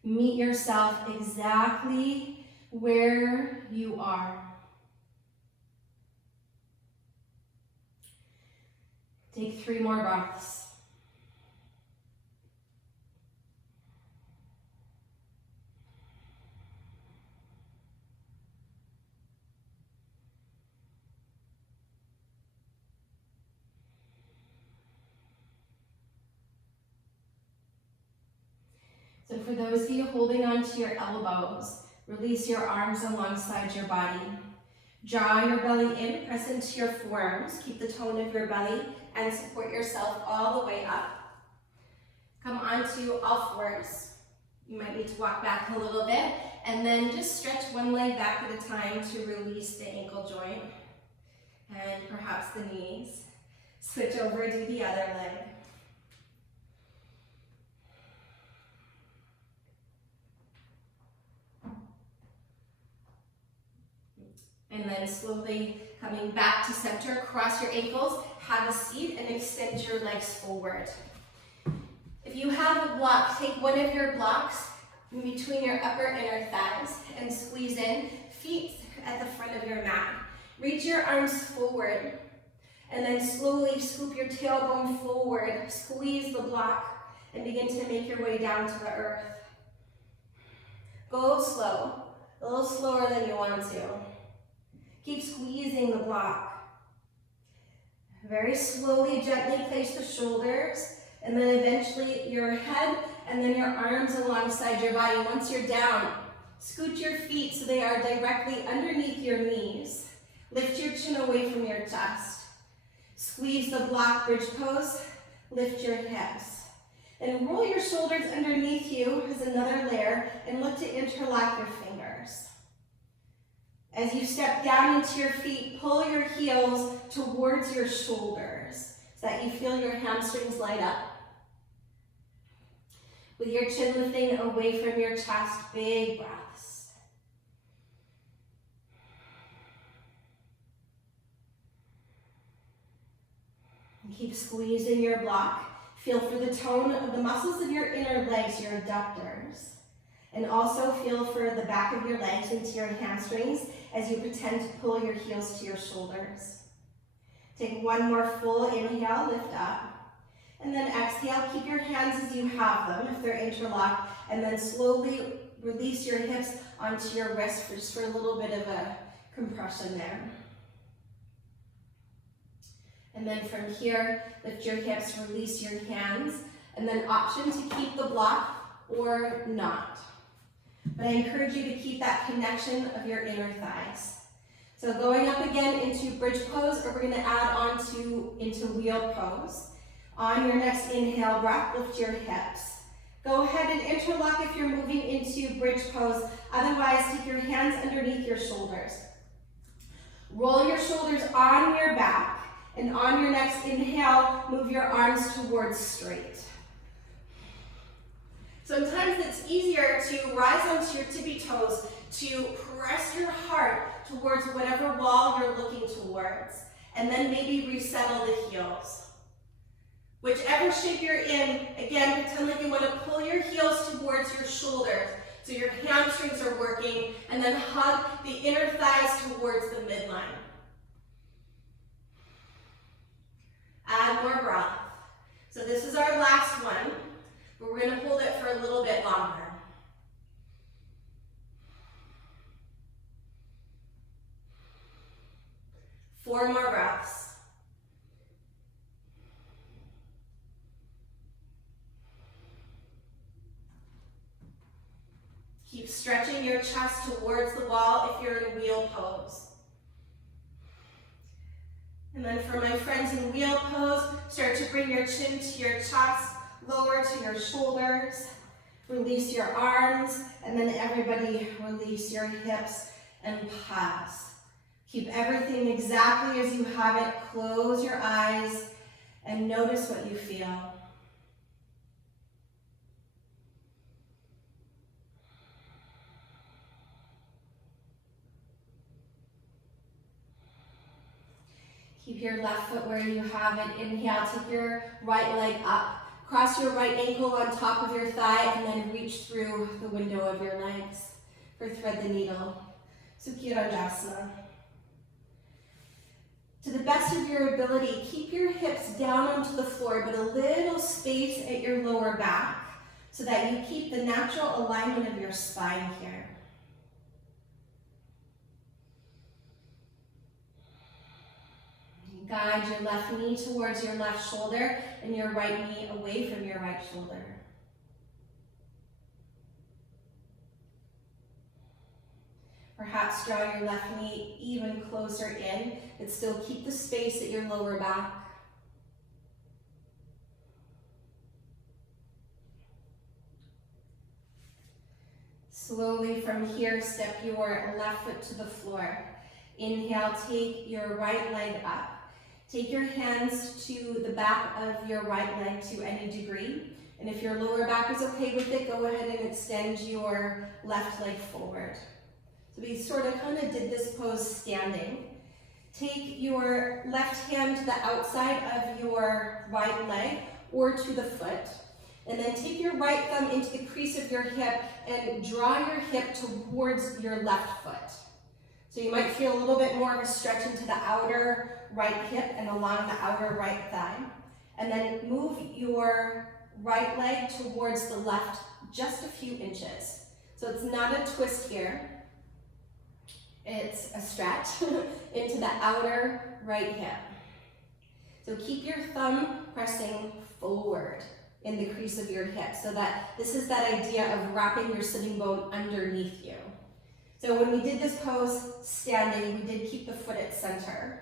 Meet yourself exactly where you are. Take 3 more breaths. So for those of you holding onto your elbows, release your arms alongside your body. Draw your belly in, press into your forearms, keep the tone of your belly, and support yourself all the way up. Come onto all fours. You might need to walk back a little bit, and then just stretch one leg back at a time to release the ankle joint, and perhaps the knees. Switch over to the other leg. And then slowly coming back to center, cross your ankles, have a seat, and extend your legs forward. If you have a block, take one of your blocks in between your upper and inner thighs and squeeze in, feet at the front of your mat. Reach your arms forward, and then slowly scoop your tailbone forward, squeeze the block, and begin to make your way down to the earth. Go slow, a little slower than you want to. Keep squeezing the block. Very slowly, gently place the shoulders, and then eventually your head, and then your arms alongside your body. Once you're down, scoot your feet so they are directly underneath your knees. Lift your chin away from your chest. Squeeze the block bridge pose, lift your hips. And roll your shoulders underneath you as another layer, and look to interlock your fingers. As you step down into your feet, pull your heels towards your shoulders so that you feel your hamstrings light up. With your chin lifting away from your chest, big breaths. And keep squeezing your block. Feel for the tone of the muscles of your inner legs, your adductors. And also feel for the back of your legs into your hamstrings as you pretend to pull your heels to your shoulders. Take one more full inhale, lift up. And then exhale, keep your hands as you have them, if they're interlocked, and then slowly release your hips onto your wrist just for a little bit of a compression there. And then from here, lift your hips, release your hands, and then option to keep the block or not. But I encourage you to keep that connection of your inner thighs. So going up again into bridge pose, or we're going to add on into wheel pose. On your next inhale breath, lift your hips. Go ahead and interlock if you're moving into bridge pose. Otherwise, take your hands underneath your shoulders. Roll your shoulders on your back, and on your next inhale, move your arms towards straight. Sometimes it's easier to rise onto your tippy toes, to press your heart towards whatever wall you're looking towards, and then maybe resettle the heels. Whichever shape you're in, again, pretend like you want to pull your heels towards your shoulders, so your hamstrings are working, and then hug the inner thighs towards the midline. Add more breath. So this is our last one, but we're going to hold it for a little bit longer. Four more breaths. Keep stretching your chest towards the wall if you're in wheel pose. And then for my friends in wheel pose, start to bring your chin to your chest, lower to your shoulders, release your arms, and then everybody release your hips and pause. Keep everything exactly as you have it. Close your eyes and notice what you feel. Keep your left foot where you have it. Inhale, take your right leg up. Cross your right ankle on top of your thigh and then reach through the window of your legs for thread the needle. Sukhirajasana. To the best of your ability, keep your hips down onto the floor, but a little space at your lower back so that you keep the natural alignment of your spine here. Guide your left knee towards your left shoulder and your right knee away from your right shoulder. Perhaps draw your left knee even closer in, but still keep the space at your lower back. Slowly from here, step your left foot to the floor. Inhale, take your right leg up. Take your hands to the back of your right leg to any degree. And if your lower back is okay with it, go ahead and extend your left leg forward. So we sort of kind of did this pose standing. Take your left hand to the outside of your right leg or to the foot. And then take your right thumb into the crease of your hip and draw your hip towards your left foot. So you might feel a little bit more of a stretch into the outer right hip and along the outer right thigh. And then move your right leg towards the left just a few inches. So it's not a twist here. It's a stretch into the outer right hip. So keep your thumb pressing forward in the crease of your hip so that this is that idea of wrapping your sitting bone underneath you. So when we did this pose standing, we did keep the foot at center.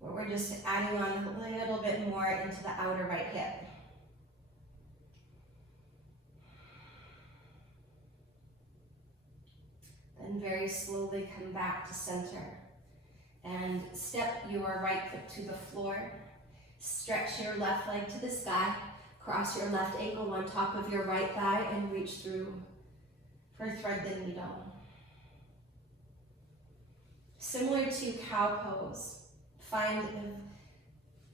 Where we're just adding on a little bit more into the outer right hip. Then very slowly come back to center. And step your right foot to the floor. Stretch your left leg to the sky. Cross your left ankle on top of your right thigh and reach through for thread the needle. Similar to cow pose, find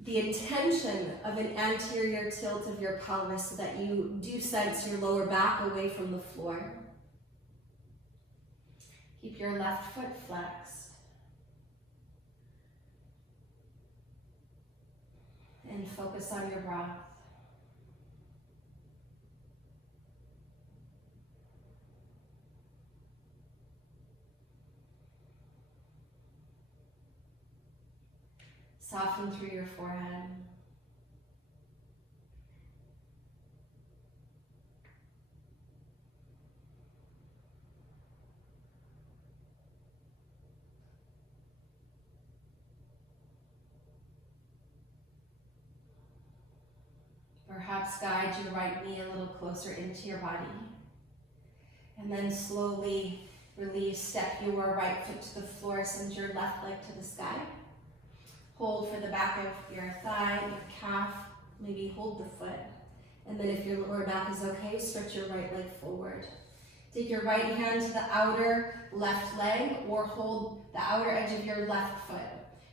the intention of an anterior tilt of your pelvis so that you do sense your lower back away from the floor. Keep your left foot flexed. And focus on your breath. Soften through your forehead. Perhaps guide your right knee a little closer into your body. And then slowly release, step your right foot to the floor, send your left leg to the sky. Hold for the back of your thigh, your calf, maybe hold the foot. And then if your lower back is okay, stretch your right leg forward. Take your right hand to the outer left leg or hold the outer edge of your left foot.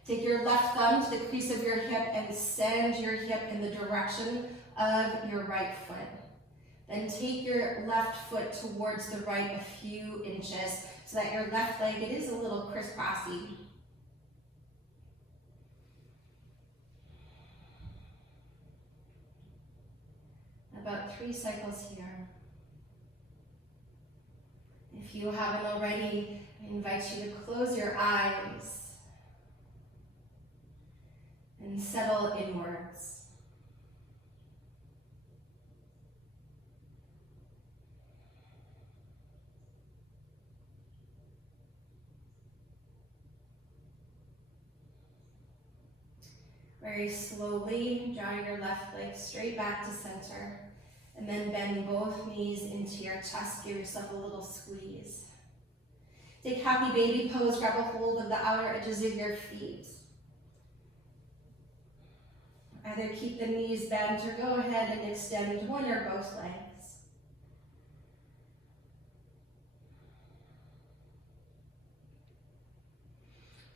Take your left thumb to the crease of your hip and send your hip in the direction of your right foot. Then take your left foot towards the right a few inches so that your left leg, it is a little crisscrossy. About 3 cycles here. If you haven't already, I invite you to close your eyes and settle inwards. Very slowly, draw your left leg straight back to center. And then bend both knees into your chest. Give yourself a little squeeze. Take happy baby pose. Grab a hold of the outer edges of your feet. Either keep the knees bent or go ahead and extend one or both legs.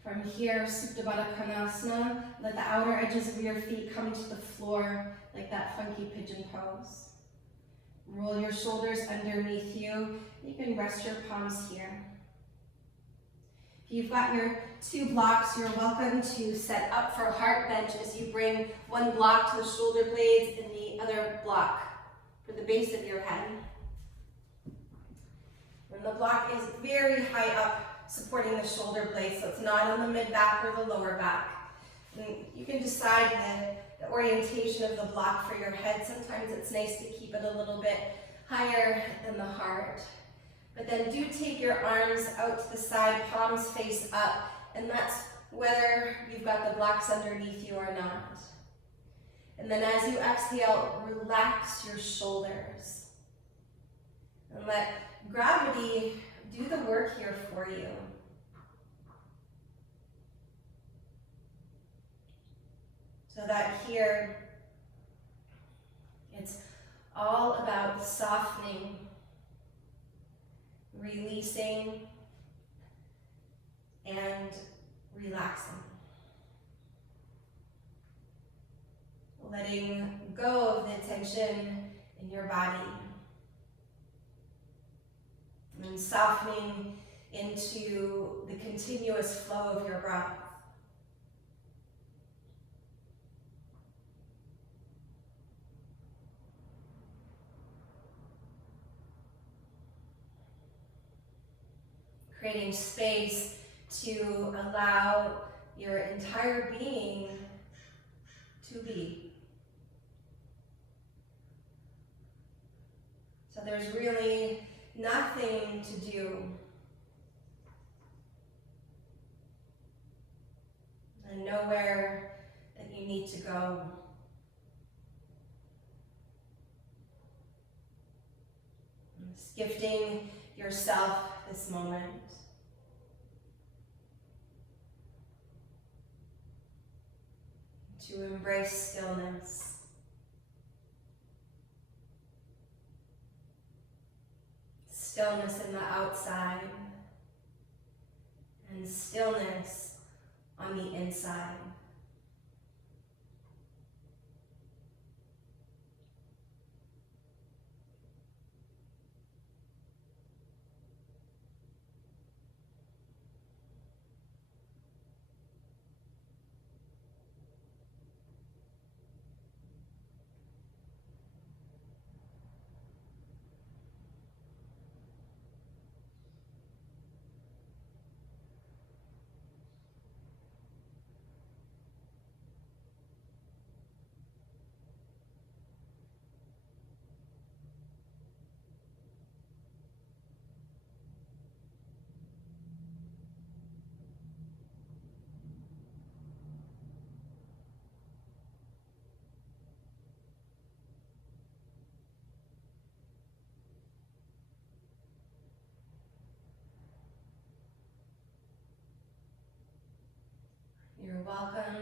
From here, Supta Baddha Konasana. Let the outer edges of your feet come to the floor like that funky pigeon pose. Roll your shoulders underneath you. You can rest your palms here. If you've got your 2 blocks, you're welcome to set up for a heart bench as you bring one block to the shoulder blades and the other block for the base of your head. And the block is very high up, supporting the shoulder blades, so it's not on the mid-back or the lower back. And you can decide the orientation of the block for your head. Sometimes it's nice to keep it a little bit higher than the heart. But then do take your arms out to the side, palms face up, and that's whether you've got the blocks underneath you or not. And then as you exhale, relax your shoulders. And let gravity do the work here for you. So that here, it's all about softening, releasing, and relaxing. Letting go of the tension in your body. And softening into the continuous flow of your breath. Creating space to allow your entire being to be. So there's really nothing to do. And nowhere that you need to go. Just gifting yourself this moment. To embrace stillness. Stillness in the outside and stillness on the inside.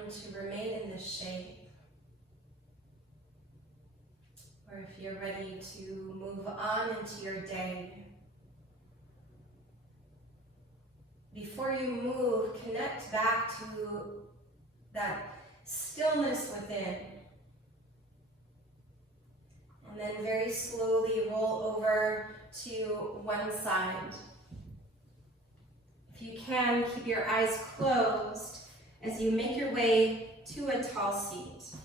to remain in this shape. Or if you're ready to move on into your day, before you move, connect back to that stillness within. And then very slowly roll over to one side. If you can, keep your eyes closed as you make your way to a tall seat.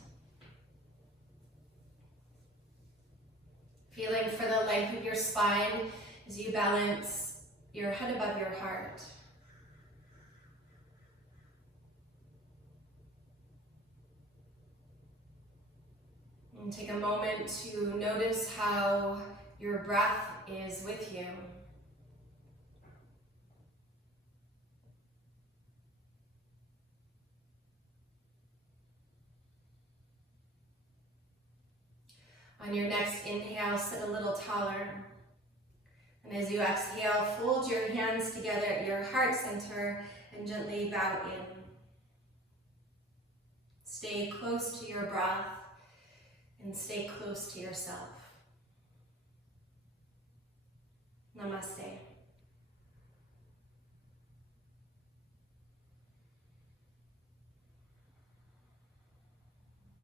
Feeling for the length of your spine as you balance your head above your heart. And take a moment to notice how your breath is with you. On your next inhale, sit a little taller. And as you exhale, fold your hands together at your heart center and gently bow in. Stay close to your breath and stay close to yourself. Namaste.